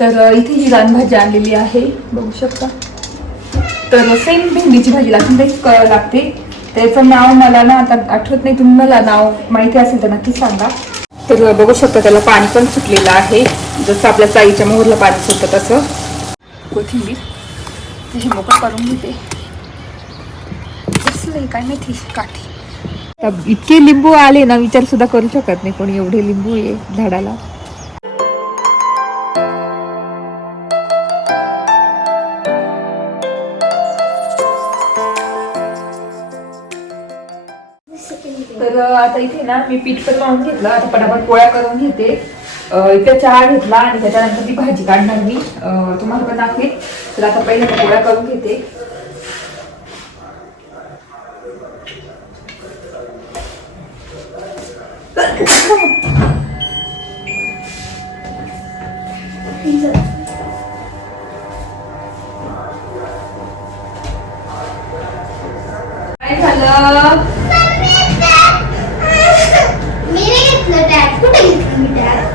तर इथे ही रानभाजी आणलेली आहे बघू शकता. तर सेम भेंडीची भाजी लागते म्हणजे तेच लागते. त्याचं नाव मला ना आता आठवत नाही तुम्ही मला नाव माहिती असेल तर नक्की सांगा. तर बघू शकता त्याला पाणी पण सुटलेलं आहे. जसं आपल्या चाईच्या मोहरला पाणी सुटतं तसं. कोथिंबीर. हे मोकळं करून घेते. कसलं काय माहिती काठी. इतके लिंबू आले ना विचार सुद्धा करू शकत नाही कोणी एवढे लिंबू आहे झाडाला. तर आता इथे ना मी पीठ पण लावून घेतलं. आता पटापट पोळ्या करून घेते. इथे चहा घेतला आणि त्याच्यानंतर ती भाजी काढणार मी. तुम्हाला पण दाखवेल तर आता पहिले पोळ्या करून घेते काय झालं मी नाही घेतलं टॅब कुठे घेतलं मी टॅब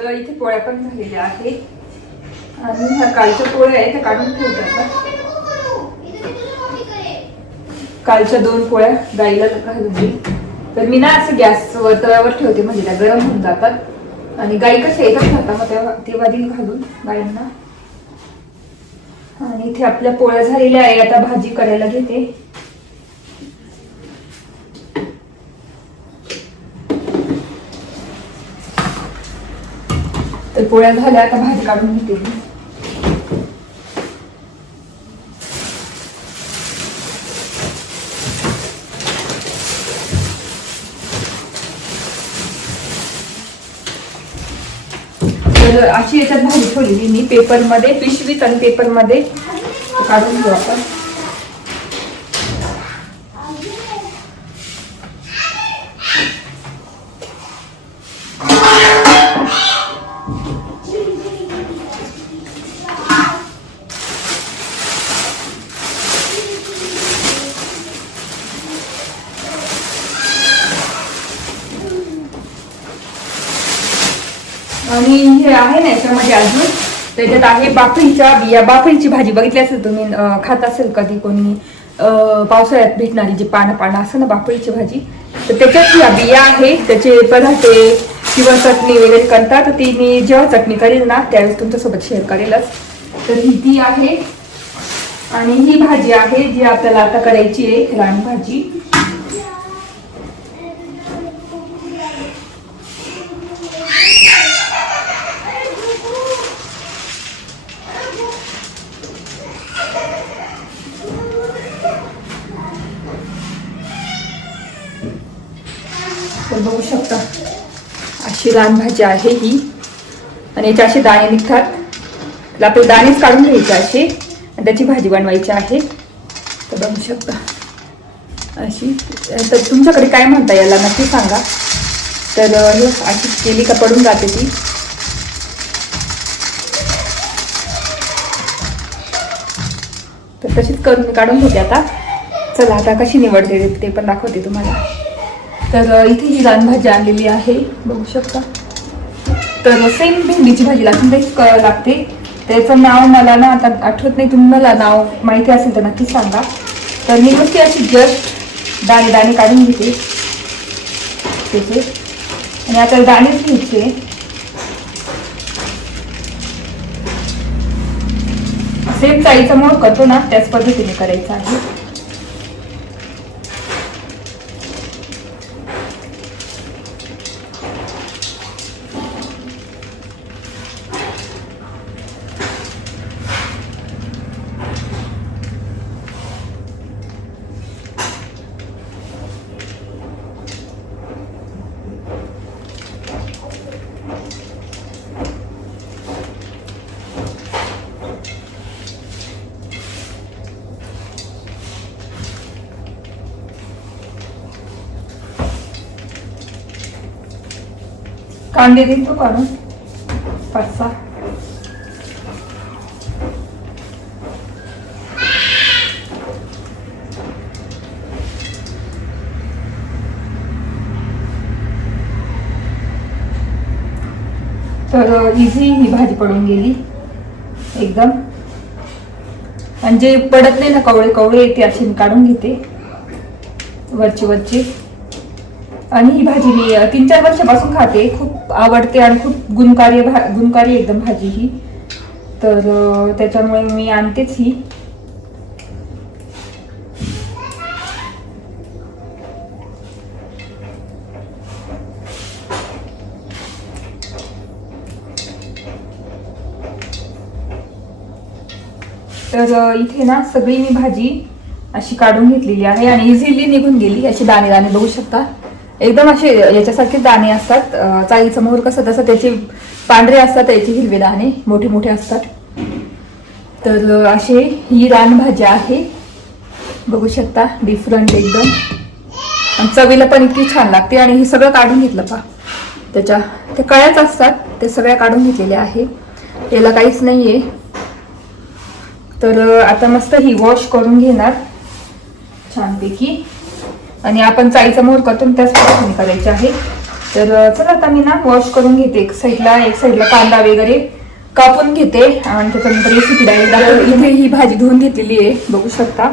तर इथे पोळ्या पण झालेल्या आहे आणि ह्या कालच्या पोळ्या आहेत त्या काढून ठेवतात कालच्या दोन पोळ्या गाईला घालून तर मी ना असं गॅसवर तव्यावर ठेवते म्हणजे त्या गरम होऊन जातात. आणि गाई कशा येतात खाता मग तेव्हा तेव्हा देईल घालून गाईंना आणि इथे आपल्या पोळ्या झालेल्या आहे आता भाजी करायला घेते. तर पोळ्या झाल्या आता बाहेर काढून घेते. तर अशी याच्यात भाजी ठेवलेली मी. पेपरमध्ये पिशवीत आणि पेपरमध्ये काढून घेऊ आपण. आणि हे आहे ना याच्यामध्ये अजून. त्याच्यात आहे बाफळीच्या बिया. बाफळीची भाजी बघितली असेल तुम्ही? खात असेल कधी कोणी? पावसाळ्यात भेटणारी जी पानं पानं असं ना बाफळीची भाजी. तर त्याच्यात ह्या बिया आहे. त्याचे पदार्थे किंवा चटणी वगैरे करतात. तर ती मी जेव्हा चटणी करेल ना त्यावेळेस तुमच्यासोबत शेअर करेलच. तर ही ती आहे. आणि ही भाजी आहे जी आपल्याला आता करायची आहे रान भाजी बघू शकता. अशी रानभाजी आहे ही. आणि याचे असे दाणे निघतात. आपले दाणेच काढून घ्यायचे असे. आणि त्याची भाजी बनवायची आहे. तर बघू शकता. अशी. तर तुमच्याकडे काय म्हणता याला नक्की सांगा. तर हे अशी केली का पडून जाते ती. तर तशीच करून काढून घेते आता. चला आता कशी निवडते ते पण दाखवते तुम्हाला. तर इथे ही रानभाजी आणलेली आहे. बघू शकता. तर सेम भेंडीची भाजी लागते. म्हणजे लागते. त्याचं नाव मला ना आता आठवत नाही. तुम्ही मला नाव माहिती असेल तर नक्की सांगा. तर मी नुसती अशी जस्ट दाणे दाणे काढून घेते. त्याचे. आणि आता दाणेच घ्यायचे. सेम चाळीचा मोड करतो ना त्याच पद्धतीने करायचा आहे. कांदे देईन तो काढून पाच सहा तर इझी ही भाजी पडून गेली. एकदम. आणि जे पडत नाही ना कवळे कवळे ते अशी मी काढून घेते. वरचे वरचे आणि ही भाजी मी तीन चार वर्षापासून खाते. खूप आवडते आणि खूप गुणकारी भा गुणकारी एकदम भाजी ही. तर त्याच्यामुळे मी आणतेच ही. तर इथे ना सगळी मी भाजी अशी काढून घेतलेली आहे आणि इझिली निघून गेली. अशी दाणे दाणे बघू शकता. एकदम असे याच्यासारखे दाणे असतात. अ, समोर मोहर कसं तसं त्याची पांढरे असतात याची हिरवे दाणे मोठे मोठे असतात. तर असे ही रानभाज्या आहे. बघू शकता डिफरंट एकदम. आणि चवीला पण इतकी छान लागते आणि हे सगळं काढून घेतलं पा त्याच्या त्या कळ्याच असतात ते सगळ्या काढून घेतलेल्या आहे. याला काहीच नाही आहे तर आता मस्त ही वॉश करून घेणार. छानपैकी. आणि आपण चाळीचा मोहर करतो ना त्याच पद्धतीने करायचे आहे. तर चला आता मी ना वॉश करून घेते. एक साईडला एक साईडला कांदा वगैरे कापून घेते. आणि त्याच्यानंतर रेसिपी डायरेक्ट इथे ही भाजी धुवून घेतलेली आहे. बघू शकता.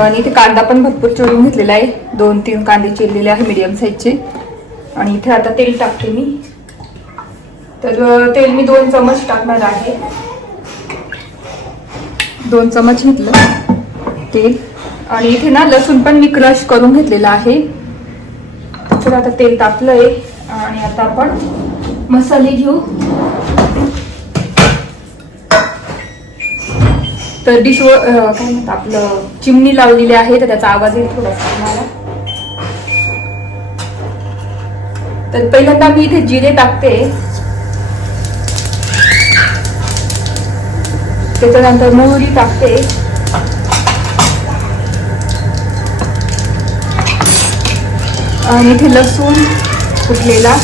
आणि इथे कांदा पण भरपूर चिरून घेतलेला आहे. दोन तीन कांदे चिरलेले आहे मीडियम साईजचे आणि इथे आता तेल टाकते मी. तर तेल मी दोन चमच टाकणार आहे. दोन चमच घेतलं. तेल. आणि इथे ना लसूण पण मी क्रश करून घेतलेला आहे. तर आता तेल तापलंय आणि आता आपण मसाले घेऊ. तर डिश काय म्हणतात आपलं चिमणी लावलेली आहे तर त्याचा आवाज येईल थोडासा मला तर पहिल्यांदा मी इथे जिरे टाकते. त्याच्यानंतर मोहरी टाकते. आणि इथे लसूण कुठलेला?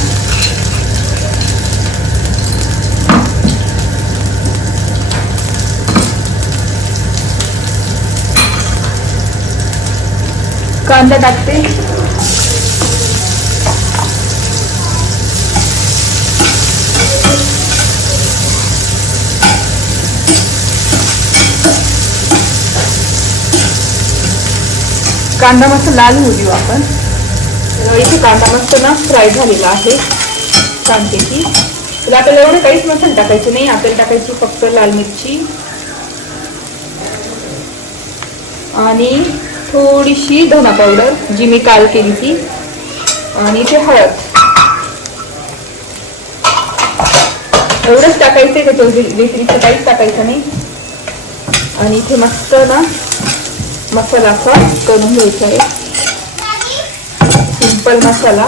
कांदा टाकते. कांदा मस्त लाल होऊ देऊ आपण. इथे कांदा मस्त ना फ्राय झालेला आहे. छानपैकी तर आपल्याला एवढं काहीच मसाला टाकायचं नाही. आपल्याला टाकायची फक्त लाल मिरची. आणि थोडीशी धना पावडर जी मी काल केली ती. आणि इथे हळद. एवढंच टाकायचंय त्याच्या व्यतिरिक्त काहीच टाकायचं नाही. आणि इथे मस्त ना मसाला असा करून घ्यायचा आहे. सिंपल मसाला.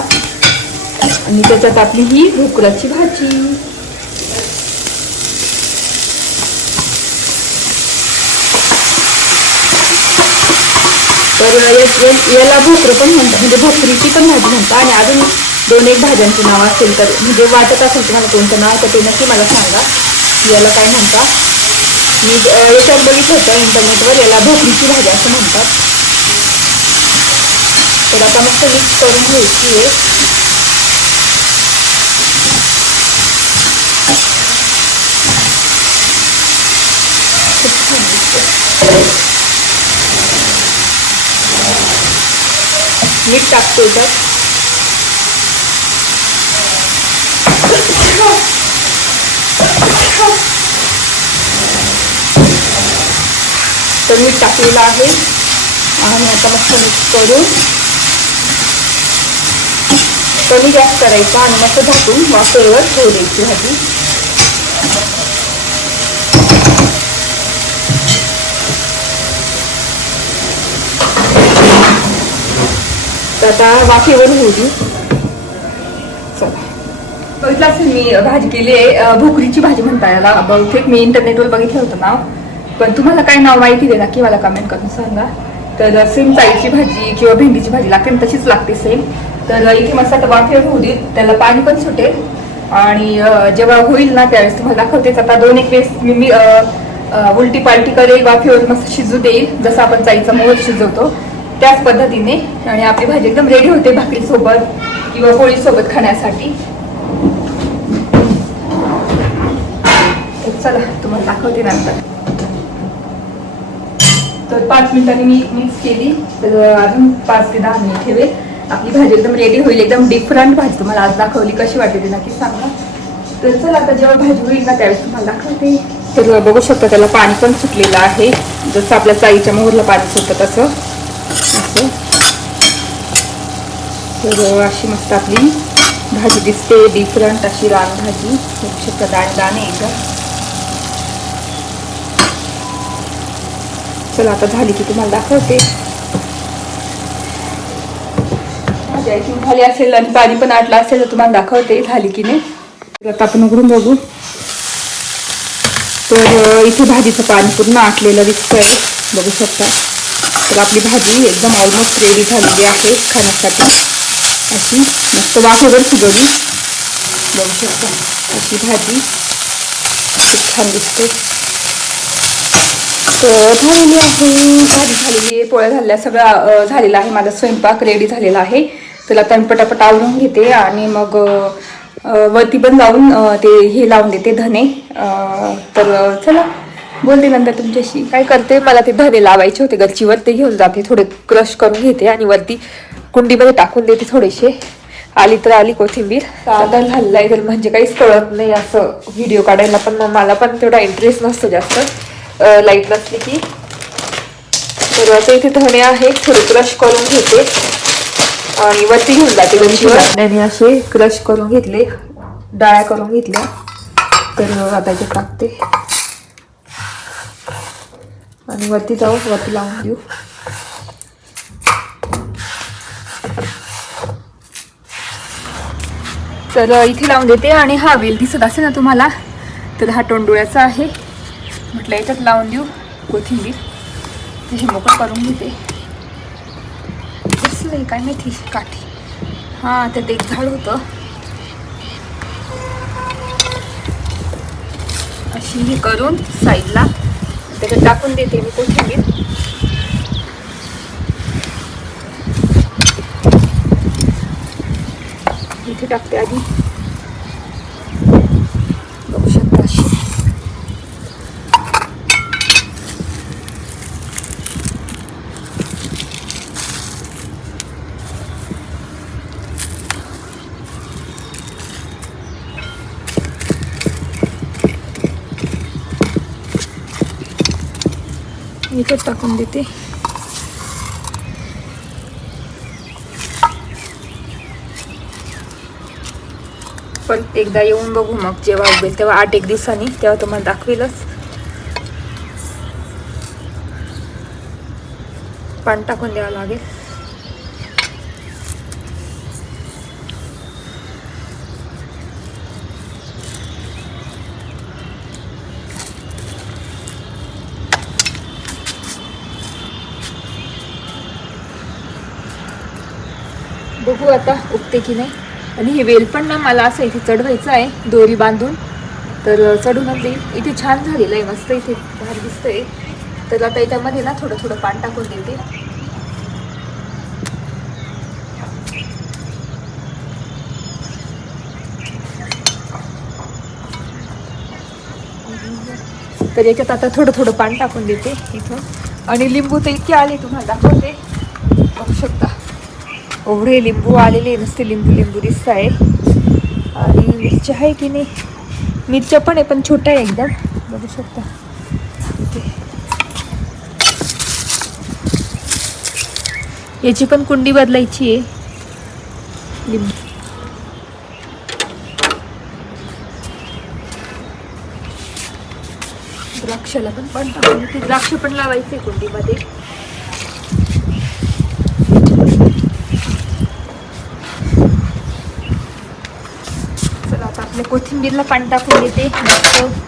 आणि त्याच्यात आपली ही ढोकळाची भाजी. तर याला भोकरं पण म्हणतात. म्हणजे भोकरीची पण भाजी म्हणतात. आणि अजून दोन एक भाज्यांची नाव असेल तर म्हणजे वाटत असेल तुम्हाला कोणतं नाव तर ते नक्की मला सांगा. याला काय म्हणतात? मी अ, याच्यात बघितलं होतं इंटरनेटवर याला भोकरीची भाजी असं म्हणतात. সমালোচনার স্পর্শ হচ্ছে সমালোচনা মির্জাপুরবাদ तो मिर्जापुर लागू अहमदाबाद करूँ कमी गॅस करायचा आणि मस्त झाकून वाफेवर ठेवू द्यायची भाजी. तर आता वाफेवर होऊ दे चला. बघितलं असेल मी भाजी केली आहे. भोकरीची भाजी म्हणता याला. बहुतेक मी इंटरनेटवर बघितलं होतं नाव. पण तुम्हाला काय नाव माहिती दे ना की मला कमेंट करून सांगा. तर सेम चाईची भाजी किंवा भेंडीची भाजी लागते ना तशीच लागते सेम तर इथे मस्त आता वाफेवर होऊ देईल त्याला पाणी पण सुटेल. आणि जेव्हा होईल ना त्यावेळेस तुम्हाला दाखवतेच. आता दोन एक वेळेस मी मी उलटी पालटी करेल वाफेवर मस्त शिजू देईल जसं आपण चाईचा मोहर शिजवतो. त्याच पद्धतीने आणि आपली भाजी एकदम रेडी होते भाकरीसोबत किंवा पोळीसोबत खाण्यासाठी. चला तुम्हाला दाखवते नंतर. तर पाच मिनिटांनी मी मिक्स केली. तर अजून पाच ते दहा मिनिट ठेवेल. आपली भाजी एकदम रेडी होईल एकदम डिफरंट भाजी. तुम्हाला आज दाखवली कशी वाटते नक्की सांगा. तर चला आता जेव्हा भाजी होईल ना त्यावेळेस तुम्हाला दाखवते. तर बघू शकता त्याला पाणी पण सुटलेलं आहे. जसं आपल्या चाईच्या मोहरला पाणी सुटतं तसं. असं तर अशी मस्त आपली भाजी दिसते. डिफरंट अशी रान भाजी. बघू शकता दाणे दाणे एकदम. चला आता झाली की तुम्हाला दाखवते. झाली असेल आणि पाणी पण आटलं असेल तर तुम्हाला दाखवते झाली की नाही. आता आपण उघडून बघू. तर इथे भाजीचं पाणी पूर्ण आटलेलं दिसतंय. बघू शकता. तर आपली भाजी एकदम ऑलमोस्ट रेडी झालेली आहे. खाण्यासाठी अशी मस्त वाफेवर शिजवली बघू. शकता. अशी भाजी खूप छान दिसते. तर झालेली आहे भाजी झालेली आहे पोळ्या झालेल्या सगळं झालेलं आहे. माझा स्वयंपाक रेडी झालेला आहे. तर आता मी पटापट आवरून घेते आणि मग वरती पण जाऊन ते हे लावून देते धने. तर चला. बोलते नंतर तुमच्याशी. काय करते? मला ते धने लावायचे होते. गच्चीवर ते घेऊन जाते. थोडे क्रश करून घेते आणि वरती कुंडीमध्ये टाकून देते थोडेसे. आली तर आली कोथिंबीर. साधा झालेला आहे तर म्हणजे काहीच कळत नाही असं व्हिडिओ काढायला. पण मग मला पण तेवढा इंटरेस्ट नसतो जास्त. लाइट नसली की. तर आता इथे धणे आहे थोडे क्रश करून घेते. आणि वरती घेऊन जाते आणि असे क्रश करून घेतले डाळ्या करून घेतल्या. तर आता इथे टाकते. आणि वरती जाऊ वरती लावून देऊ. तर इथे लावून देते आणि हा वेल दिसत असेल ना तुम्हाला तर हा टोंडोळ्याचा आहे. म्हटलं याच्यात लावून देऊ कोथिंबीर. तर हे मोकळं करून घेते. कसलं काय माहिती काठी. हां त्यात एक झाड होतं. अशी ही करून साईडला त्याच्यात टाकून देते मी कोथिंबीर. इथे टाकते आधी बघू शकता अशी इथे टाकून देते. पण एकदा येऊन बघू मग जेव्हा उगेल तेव्हा आठ एक दिवसांनी तेव्हा तुम्हाला दाखवेलच. पाणी टाकून द्यावं लागेल. बघू आता उगते की नाही. आणि हे वेल पण ना मला असं इथे चढवायचं आहे दोरी बांधून. तर चढूनच येईल इथे छान झालेलं आहे मस्त इथे भारी दिसतंय. तर आता याच्यामध्ये ना थोडं थोडं पाणी टाकून देते. तर याच्यात आता थोडं थोडं पाणी टाकून देते इथं. आणि लिंबू तर इतके आले तुम्हाला दाखवते. एवढे लिंबू आलेले नुसते लिंबू लिंबू दिसत आहे. आणि मिरच्या आहे की नाही? मिरच्या पण आहे पण छोट्या आहे एकदम. बघू शकता. याची पण कुंडी बदलायची आहे. लिंबू. द्राक्षाला पण पण टाकून ते द्राक्ष पण लावायचे कुंडीमध्ये चला आता आपल्या कोथिंबीरला पाणी टाकून घेते मस्त.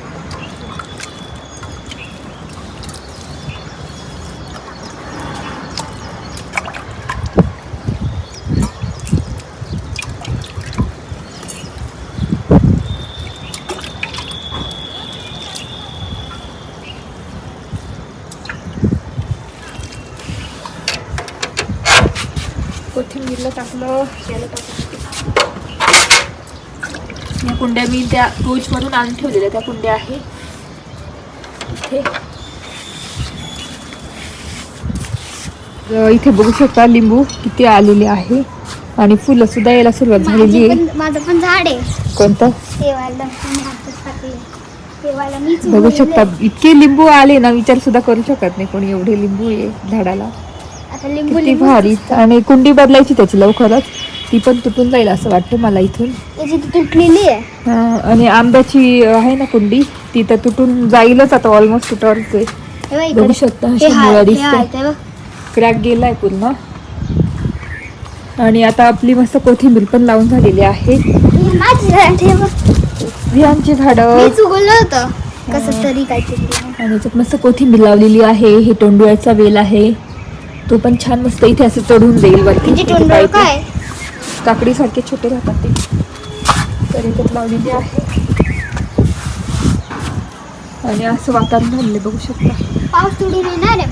कोथिंबीरला टाकलं या कुंड्या मी त्या रोजमधून आणून ठेवलेल्या त्या कुंड्या आहे इथे. बघू शकता लिंबू किती आलेले आहे. आणि फुलं सुद्धा यायला सुरुवात झालेली आहे. माझं पण झाड आहे. कोणतं? बघू. शकता. इतके लिंबू आले ना विचार सुद्धा करू शकत नाही कोणी एवढे लिंबू आहे झाडाला. किती भारी. आणि कुंडी बदलायची त्याची लवकरच. ती पण तुटून जाईल असं वाटतं मला इथून. त्याची ती तुटलेली आहे. हा, आणि आंब्याची आहे ना कुंडी ती तर तुटून जाईलच आता ऑलमोस्ट तुटावरच आहे हे बघ बघू. शकता हे अशी हाय- मुळं हे दिसते. हाय, ते बघ. क्रॅक गेलाय पूर्ण. आणि आता आपली मस्त कोथिंबीर पण लावून झालेली आहे. हे माझं झाड आहे बघ. बियांची झाडं. मीच उगवलं होतं. कसं तरी काहीतरी. आणि याच्यात मस्त कोथिंबीर लावलेली आहे. हे तोंडुळ्याचा वेल आहे. तो पण छान मस्त इथे असं चढून जाईल वरती. म्हणजे तोंडोळ काय? काकडीसारखे छोटे राहतात ते. तर याच्यात लावलेली आहे. आणि असं वातावरण झालेलं बघू शकता. पाऊस तुडून येणार आहे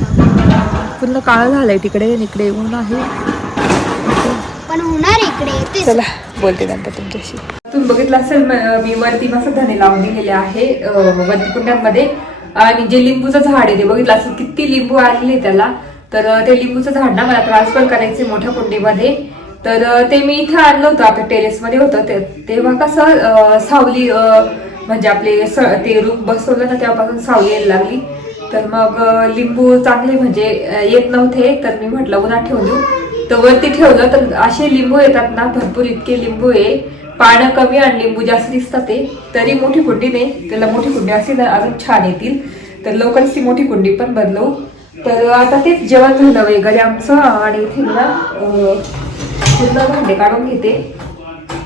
पूर्ण काळं झालंय तिकडे इकडे ऊन आहे. पण होणार इकडे चला बोलते नंतर तुमच्याशी. तुम्ही बघितलं असेल म- वरती मस्त धने लावून दिलेले आहे वरती कुंड्यांमध्ये. आणि जे लिंबूचं झाड आहे ते बघितलं असेल किती लिंबू आलेले त्याला. तर ते लिंबूचं झाड ना मला ट्रान्सफर करायचे मोठ्या कुंडीमध्ये. तर ते मी इथे आणलं होतं आपल्या टेरेसमध्ये होतं ते. तेव्हा कसं सावली म्हणजे आपले स- ते रूप बसवलं ना तेव्हापासून सावली यायला लागली. तर मग लिंबू चांगले म्हणजे येत नव्हते तर मी म्हटलं उन्हात ठेवून देऊ. तर वरती ठेवलं तर असे लिंबू येतात ना भरपूर इतके लिंबू आहे. पानं कमी आणि लिंबू जास्त दिसतात ते. तरी मोठी कुंडी नाही त्याला मोठी कुंडी असली तर अजून छान येतील. तर लवकरच ती मोठी कुंडी पण बदलवू तर आता तेच जेवण झालं वगैरे आमचं आणि इथे मला पूर्ण भांडे काढून घेते.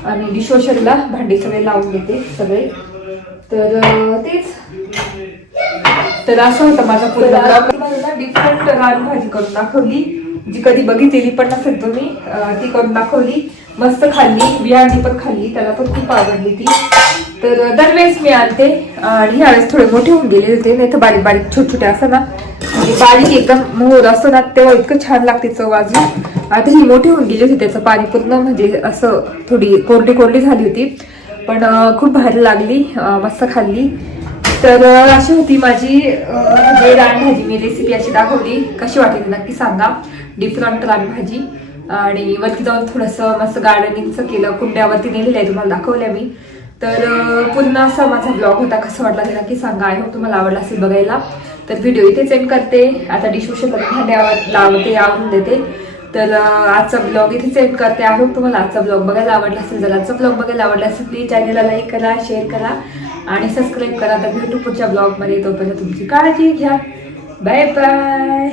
आणि डिशवॉशरला भांडी सगळे लावून घेते सगळे. तर तेच. तर असं होतं माझा पूर्ण डिफरंट रानभाजी करून दाखवली जी कधी बघितलेली पण नसेल तुम्ही ती करून दाखवली. मस्त खाल्ली बियाणी पण खाल्ली त्याला पण खूप आवडली ती. तर दरवेळेस मी आणते. आणि ह्यावेळेस थोडे मोठे होऊन गेले होते नाही तर बारीक बारीक छोटे छोटे असं ना. म्हणजे बारीक एकदम मोहर असतो ना तेव्हा इतकं छान लागते चव अजून. आता ही मोठी होऊन गेली होती त्याचं पाणी पूर्ण म्हणजे असं थोडी कोरडी कोरडी झाली होती. पण खूप भारी लागली मस्त खाल्ली. तर अशी होती माझी जे म्हणजे रानभाजी. मी रेसिपी अशी दाखवली. कशी वाटली नक्की सांगा. डिफरंट रानभाजी. आणि वरती जाऊन थोडंसं मस्त गार्डनिंगचं केलं. कुंड्यावरती नेलेलं आहे तुम्हाला दाखवल्या मी. तर पुन्हा असा माझा ब्लॉग होता. कसं वाटला ते नक्की सांगा. आय होप तुम्हाला आवडला असेल बघायला. तर व्हिडिओ इथेच एंड करते. आता डिशवॉशर भांड्यावर लावते आवडून देते. तर आजचा ब्लॉग इथेच एंड करते. आय होप तुम्हाला आजचा ब्लॉग बघायला आवडला असेल. जर आजचा ब्लॉग बघायला आवडला असेल प्लीज चॅनलला लाईक करा शेअर करा आणि सबस्क्राईब करा. तर भेटू पुढच्या ब्लॉगमध्ये तोपर्यंत तुमची काळजी घ्या. Bye bye